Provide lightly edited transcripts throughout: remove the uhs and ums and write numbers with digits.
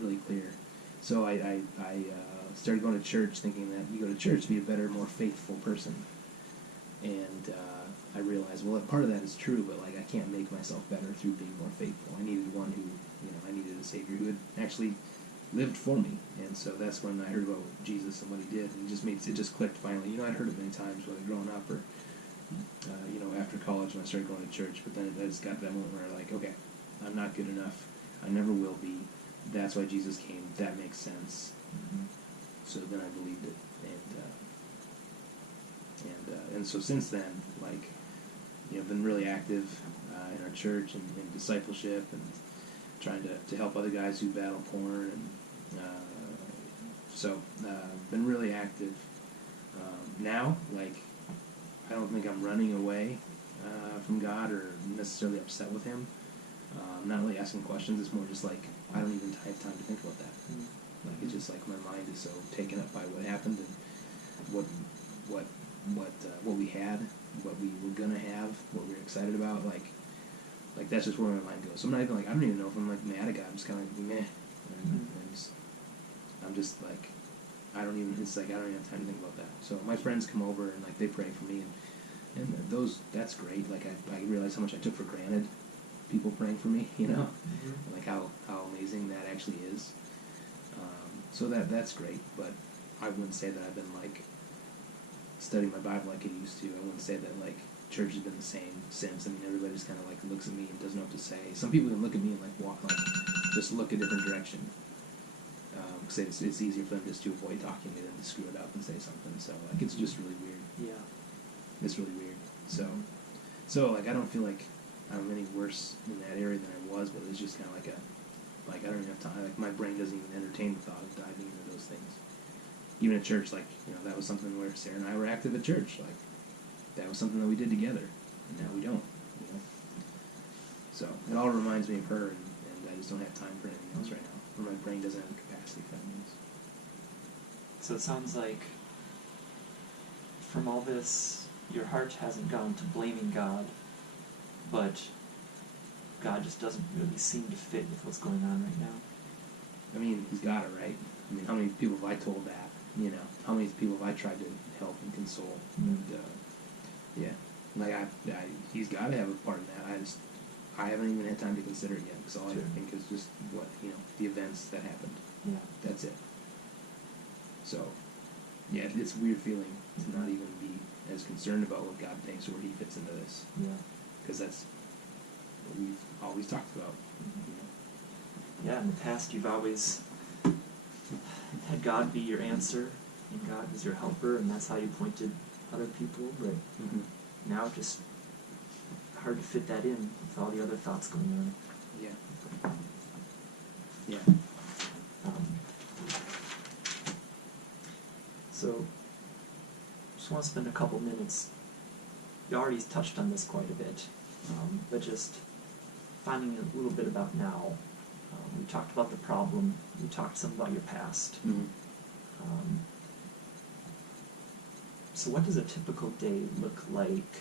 really clear. So I started going to church thinking that you go to church to be a better, more faithful person. And I realized, well, part of that is true, but like I can't make myself better through being more faithful. I needed one who, I needed a Savior who had actually lived for me. And so that's when I heard about Jesus and what he did, and it just clicked finally. I'd heard it many times, whether growing up or after college when I started going to church. But then I just got to that moment where I'm like, okay, I'm not good enough. I never will be. That's why Jesus came. That makes sense. Mm-hmm. So then I believed it, and so since then, like, been really active in our church and in discipleship and trying to help other guys who battle porn, and been really active. Now, like, I don't think I'm running away from God or necessarily upset with Him. I'm not really asking questions. It's more just like I don't even have time to think about that. Like, it's just like my mind is so taken up by what happened and what we had, what we were gonna have, what we were excited about. Like that's just where my mind goes. So I'm not even like, I don't even know if I'm like mad at God. I'm just kind of like meh. I'm just like, I don't even have time to think about that. So my friends come over and like they pray for me, and that's great. Like I realize how much I took for granted. People praying for me, Mm-hmm. like how amazing that actually is. So that's great, but I wouldn't say that I've been like studying my Bible like I used to. I wouldn't say that like church has been the same since. I mean, everybody just kind of like looks at me and doesn't know what to say. Some people even look at me and like walk, like just look a different direction, because it's easier for them just to avoid talking to them, to screw it up and say something. So like it's just really weird. Yeah, it's really weird. So like I don't feel like I'm any worse in that area than I was, but it's just kind of like I don't even have time. Like my brain doesn't even entertain the thought of diving into those things. Even at church, like, that was something where Sarah and I were active at church. Like, that was something that we did together, and now we don't. So it all reminds me of her, and I just don't have time for anything else right now. Or my brain doesn't have the capacity for anything else. So it sounds like from all this, your heart hasn't gone to blaming God, but God just doesn't really seem to fit with what's going on right now. I mean, He's got it, right? I mean, how many people have I told that? How many people have I tried to help and console? Mm-hmm. And, like He's got to have a part in that. I haven't even had time to consider it yet, because all Sure. I think is just the events that happened. Yeah. That's it. So, yeah, it's a weird feeling to not even be as concerned about what God thinks or where He fits into this. Yeah. Because that's what we've always talked about. Yeah, in the past you've always had God be your answer, and God was your helper, and that's how you pointed other people, but now just hard to fit that in with all the other thoughts going on. Yeah. Yeah. So, just want to spend a couple minutes, you already touched on this quite a bit, but just finding a little bit about now. We talked about the problem, we talked some about your past. Mm-hmm. So what does a typical day look like?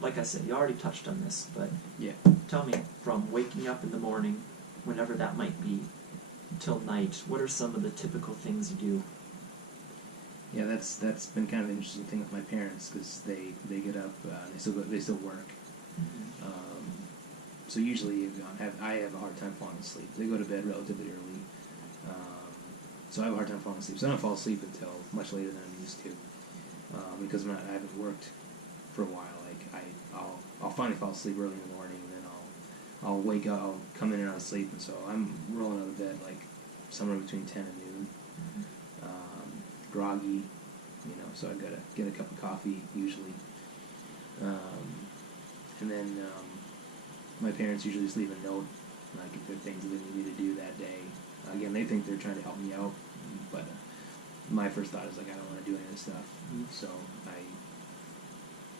Like I said, you already touched on this, but Yeah. tell me, from waking up in the morning, whenever that might be, until night, what are some of the typical things you do? Yeah, that's been kind of an interesting thing with my parents, because they get up, they still work. Mm-hmm. So usually I have a hard time falling asleep. They go to bed relatively early, so I have a hard time falling asleep. So I don't fall asleep until much later than I'm used to, because I haven't worked for a while. Like I'll finally fall asleep early in the morning, and then I'll wake up, I'll come in and out of sleep, and so I'm rolling out of bed like somewhere between 10 and noon. Groggy, so I've got to get a cup of coffee usually, and then my parents usually just leave a note, like if there are things that they need me to do that day. Again, they think they're trying to help me out, but my first thought is like I don't want to do any of this stuff. Mm-hmm. So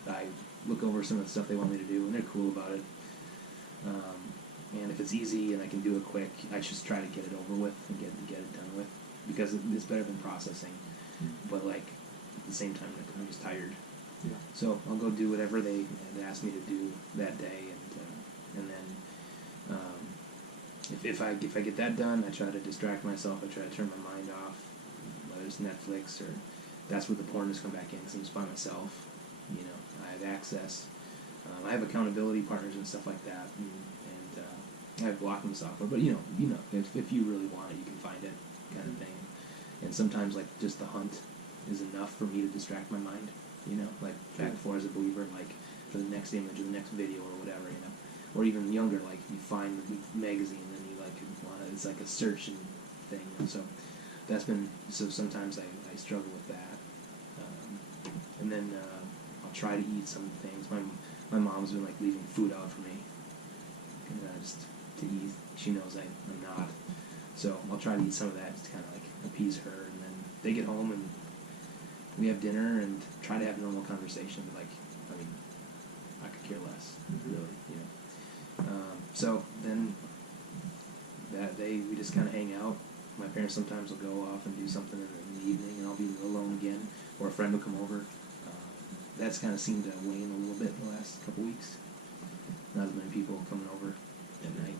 I look over some of the stuff they want me to do, and they're cool about it. And if it's easy and I can do it quick, I just try to get it over with and get it done with, because it's better than processing. Mm-hmm. But like at the same time, like, I'm just tired. Yeah. So I'll go do whatever they ask me to do that day, and then if I get that done, I try to distract myself. I try to turn my mind off, whether it's Netflix or that's where the porn has come back in. Because I'm just by myself. You know, I have access. I have accountability partners and stuff like that, and I have blocking software. But you know, if you really want it, you can find it, kind of thing. And sometimes like just the hunt is enough for me to distract my mind. You know, like back before as a believer, like for the next image or the next video or whatever. You know, or even younger, like you find the magazine and you like want to. It's like a searching thing. And so that's been sometimes I struggle with that. And then I'll try to eat some things. My mom's been like leaving food out for me, and just to eat. She knows I'm not, so I'll try to eat some of that just to kind of like appease her. And then they get home and we have dinner and try to have normal conversation. Like, I mean, I could care less, really, you know. So then we just kind of hang out. My parents sometimes will go off and do something in the evening, and I'll be alone again, or a friend will come over. That's kind of seemed to wane a little bit in the last couple weeks. Not as many people coming over at night.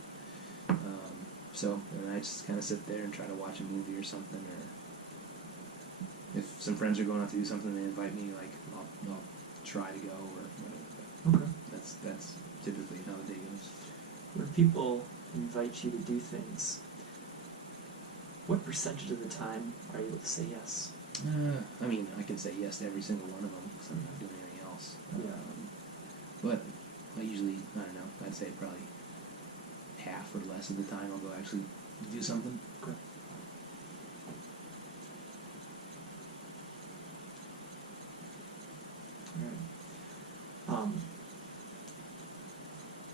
And I just kind of sit there and try to watch a movie or something, or if some friends are going out to do something, they invite me, like, I'll try to go or whatever. Okay. That's typically how the day goes. When people invite you to do things, what percentage of the time are you able to say yes? I mean, I can say yes to every single one of them because I'm not doing anything else. Yeah. But I usually, I don't know, I'd say probably half or less of the time I'll go actually do something. Okay. All right.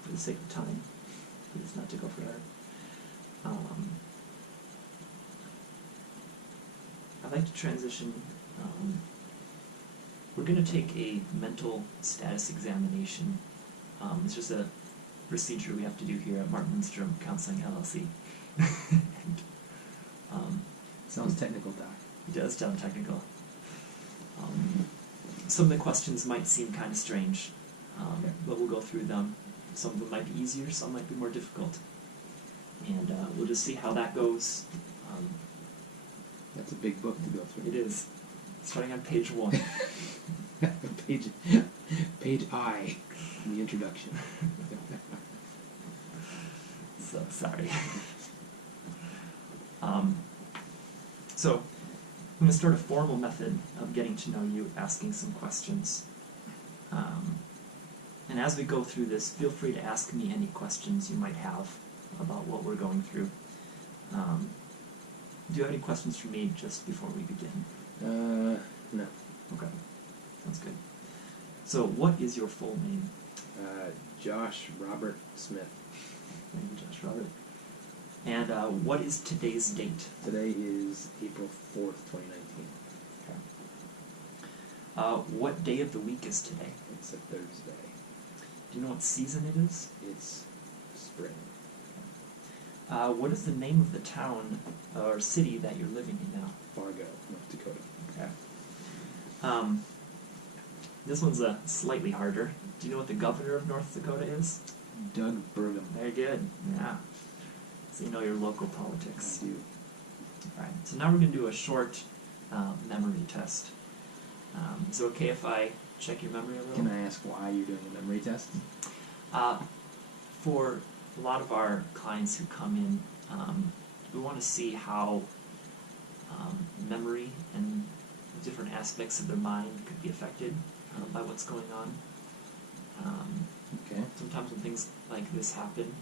For the sake of time, please not to go forever. I'd like to transition. We're going to take a mental status examination. It's just a procedure we have to do here at Martin Lindstrom Counseling LLC. Sounds technical, Doc. It does sound technical. Some of the questions might seem kind of strange, Okay. but we'll go through them. Some of them might be easier, some might be more difficult. And we'll just see how that goes. That's a big book to go through. It is. Starting on page 1. Page I in the introduction. So, sorry. So, I'm going to start a formal method of getting to know you, asking some questions. And as we go through this, feel free to ask me any questions you might have about what we're going through. Do you have any questions for me just before we begin? No. Okay, sounds good. So, what is your full name? Josh Robert Smith. Thank you, Josh Robert. And what is today's date? Today is April 4th, 2019. Okay. What day of the week is today? It's a Thursday. Do you know what season it is? It's spring. What is the name of the town or city that you're living in now? Fargo, North Dakota. Okay. This one's slightly harder. Do you know what the governor of North Dakota is? Doug Burgum. Very good. Yeah. So you know your local politics. I do. All right. So now we're going to do a short memory test. Is it okay if I check your memory a little? Can I ask why you're doing a memory test? For a lot of our clients who come in, we want to see how memory and different aspects of their mind could be affected by what's going on. Okay. Sometimes when things like this happen,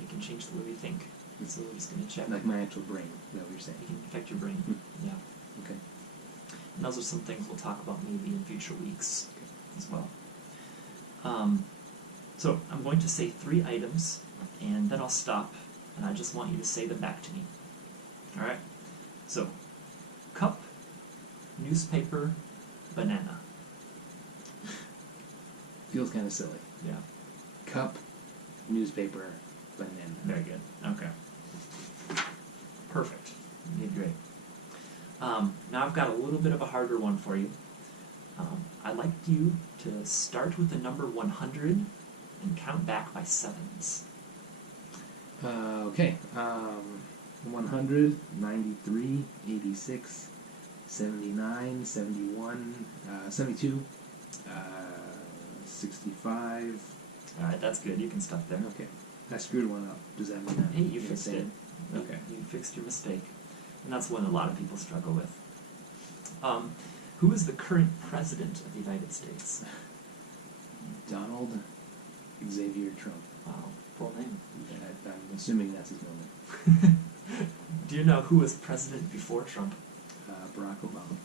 it can change the way we think. So we're just going to check. Like my actual brain, is that what you're saying? It can affect your brain. Yeah. Okay. And those are some things we'll talk about maybe in future weeks as well. So I'm going to say 3 items, and then I'll stop, and I just want you to say them back to me. All right? So, cup, newspaper, banana. Feels kind of silly. Yeah. Cup, newspaper, banana. Very good. Okay. Perfect. You did great. Now I've got a little bit of a harder one for you. I'd like you to start with the number 100 and count back by 7s. Okay. 100, 93, 86, 79, 71, 72, 65. All right, that's good. You can stop there. Okay. I screwed one up. Does that mean Hey, you I'm fixed it. insane? Okay. You fixed your mistake. And that's one a lot of people struggle with. Who is the current president of the United States? Donald Xavier Trump. Wow, full name. I'm assuming that's his middle name. Do you know who was president before Trump? Barack Obama.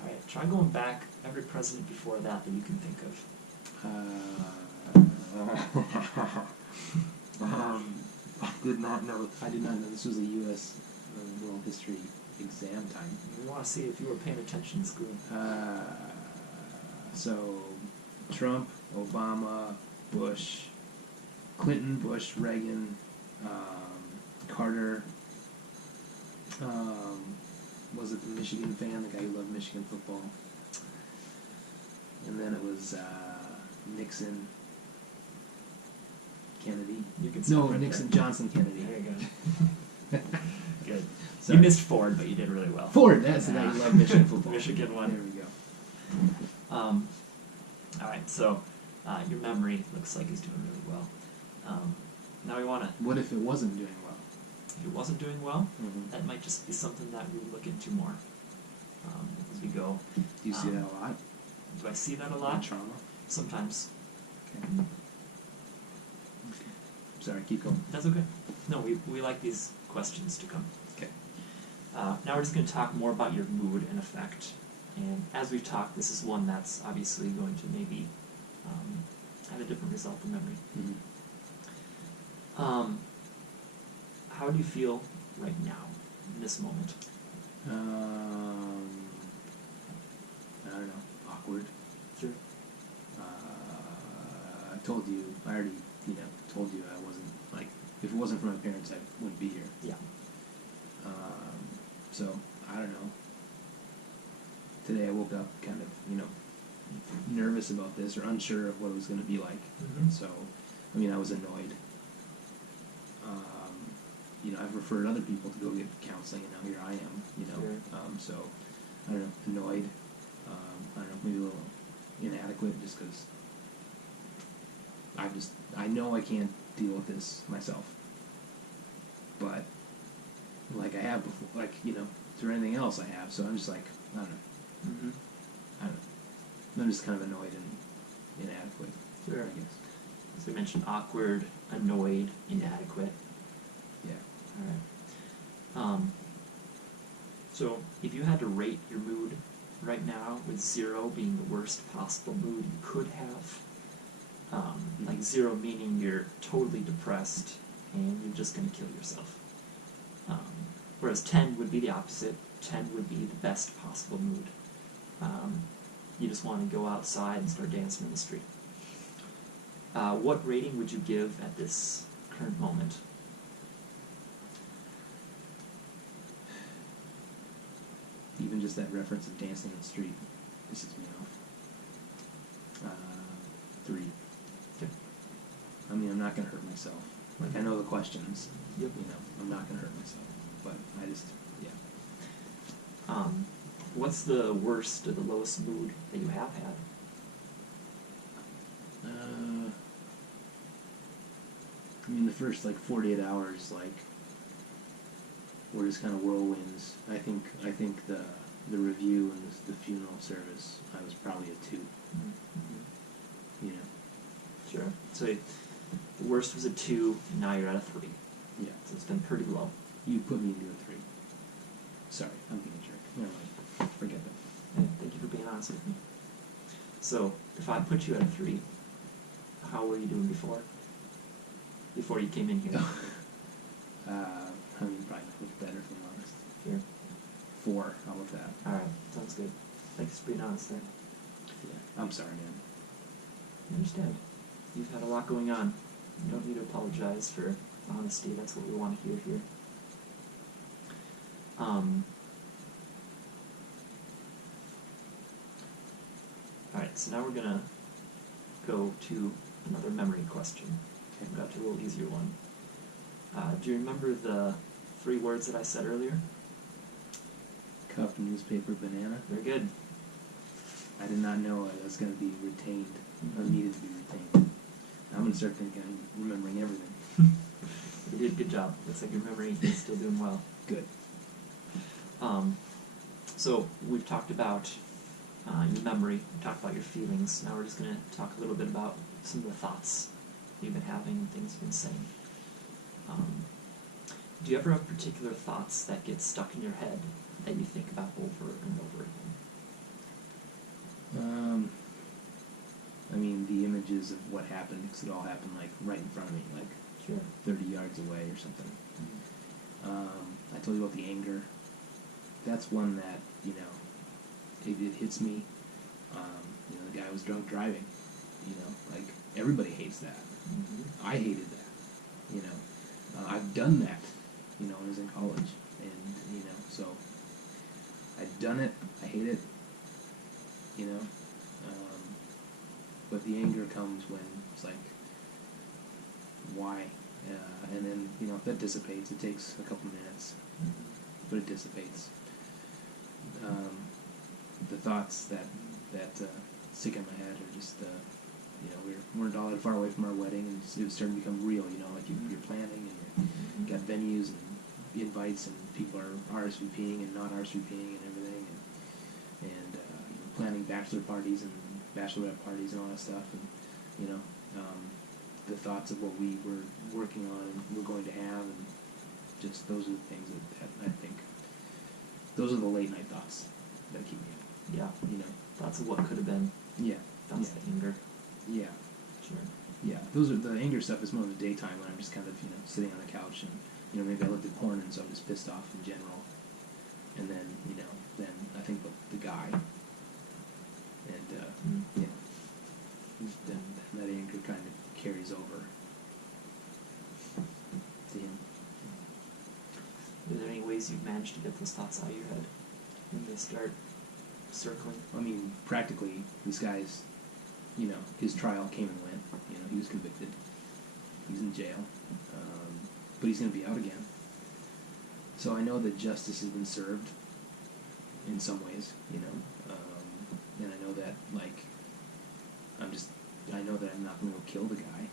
All right, try going back every president before that you can think of. I did not know. I did not know this was a U.S. World History exam time. We want to see if you were paying attention in school. So, Trump, Obama, Bush, Clinton, Bush, Reagan, Carter. Was it the Michigan fan, the guy who loved Michigan football? And then it was Nixon, Kennedy. You can stop right Nixon, there. Johnson, Kennedy. There you go. Good. Sorry. You missed Ford, but you did really well. Ford, that's the guy who loved Michigan football. Michigan won. There we go. All right, so your memory looks like it's doing really well. Now we want to. What if it wasn't doing well? If it wasn't doing well, Mm-hmm. that might just be something that we look into more as we go. Do you see that a lot? Do I see that a lot? Trauma? Sometimes. Okay. Sorry, keep going. That's okay. No, we like these questions to come. Okay. Now we're just going to talk more about your mood and effect. And as we've talked, this is one that's obviously going to maybe have a different result in memory. Mm-hmm. How do you feel right now, in this moment? I don't know. Awkward. Sure. I told you. I already, told you I wasn't like. If it wasn't for my parents, I wouldn't be here. Yeah. So I don't know. Today I woke up kind of, nervous about this or unsure of what it was going to be like. Mm-hmm. So, I was annoyed. I've referred other people to go get counseling, and now here I am. Sure. So I don't know, annoyed. I don't know, maybe a little inadequate, just because I know I can't deal with this myself. But like I have before, through anything else I have. So I'm just like, I don't know. Mm-hmm. I don't know. I'm just kind of annoyed and inadequate. Sure. I guess. So we mentioned awkward, annoyed, inadequate. Yeah. All right. So if you had to rate your mood right now, with 0 being the worst possible mood you could have, like 0 meaning you're totally depressed and you're just going to kill yourself. Whereas 10 would be the opposite. 10 would be the best possible mood. You just want to go outside and start dancing in the street. What rating would you give at this current moment? Even just that reference of dancing in the street pisses me off. 3. Okay. I'm not going to hurt myself. Like, I know the questions. Yep. I'm not going to hurt myself. But I just, yeah. What's the worst or the lowest mood that you have had? The first, 48 hours, were just kind of whirlwinds. I think the review and the funeral service, I was probably a 2. Mm-hmm. Sure. So the worst was a 2, and now you're at a 3. Yeah. So it's been pretty low. You put me into a 3. Sorry, I'm being a jerk. Never mind. Forget that. And thank you for being honest with me. So if I put you at a 3, how were you doing before? Before you came in here? Probably not much better, if I'm honest. Sure. 4, how about that? Alright, sounds good. Thanks for being honest there. Yeah. I'm sorry, man. I understand. You've had a lot going on. You don't need to apologize for honesty. That's what we want to hear here. Alright, so now we're going to go to another memory question. Okay, we got to a little easier one. Do you remember the 3 words that I said earlier? Cup, newspaper, banana. Very good. I did not know it was going to be retained, or needed to be retained. I'm going to start thinking I'm remembering everything. You did a good job. Looks like your memory is still doing well. Good. So we've talked about your memory, we've talked about your feelings. Now we're just going to talk a little bit about some of the thoughts you've been having and things you've been saying. Do you ever have particular thoughts that get stuck in your head that you think about over and over again? I mean, the images of what happened, because it all happened like right in front of me, like Sure. 30 yards away or something. I told you about the anger. That's one that, you know, it hits me. You know, the guy was drunk driving. You know, like, everybody hates that. Mm-hmm. I hated that. You know, I've done that, you know, when I was in college. And, you know, so I've done it. I hate it. You know, but the anger comes when it's like, why? And then, you know, that dissipates. It takes a couple minutes, but it dissipates. The thoughts that stick in my head are just, you know, we're not all that far away from our wedding, and it was starting to become real. You know, like you're planning, and you got venues and invites, and people are RSVPing and not RSVPing and everything, and you know, planning bachelor parties and bachelorette parties and all that stuff, and you know, the thoughts of what we were working on and we're going to have, and just those are the things that I think, those are the late night thoughts that keep me up. Yeah. You know. Thoughts of what could have been. Yeah. Thoughts Yeah. of anger. Yeah. Sure. Yeah. Those are the anger stuff is more in the daytime when I'm just kind of, you know, sitting on the couch, and you know, maybe I looked at porn and so I'm just pissed off in general, and then, you know, then I think about the guy, and you know, then that anger kind of carries over to him. Are there any ways you've managed to get those thoughts out of your head when they start circling? I mean, practically, this guy's, you know, his trial came and went. You know, he was convicted. He's in jail. But he's going to be out again. So I know that justice has been served in some ways, you know. And I know that, like, I know that I'm not going to go kill the guy.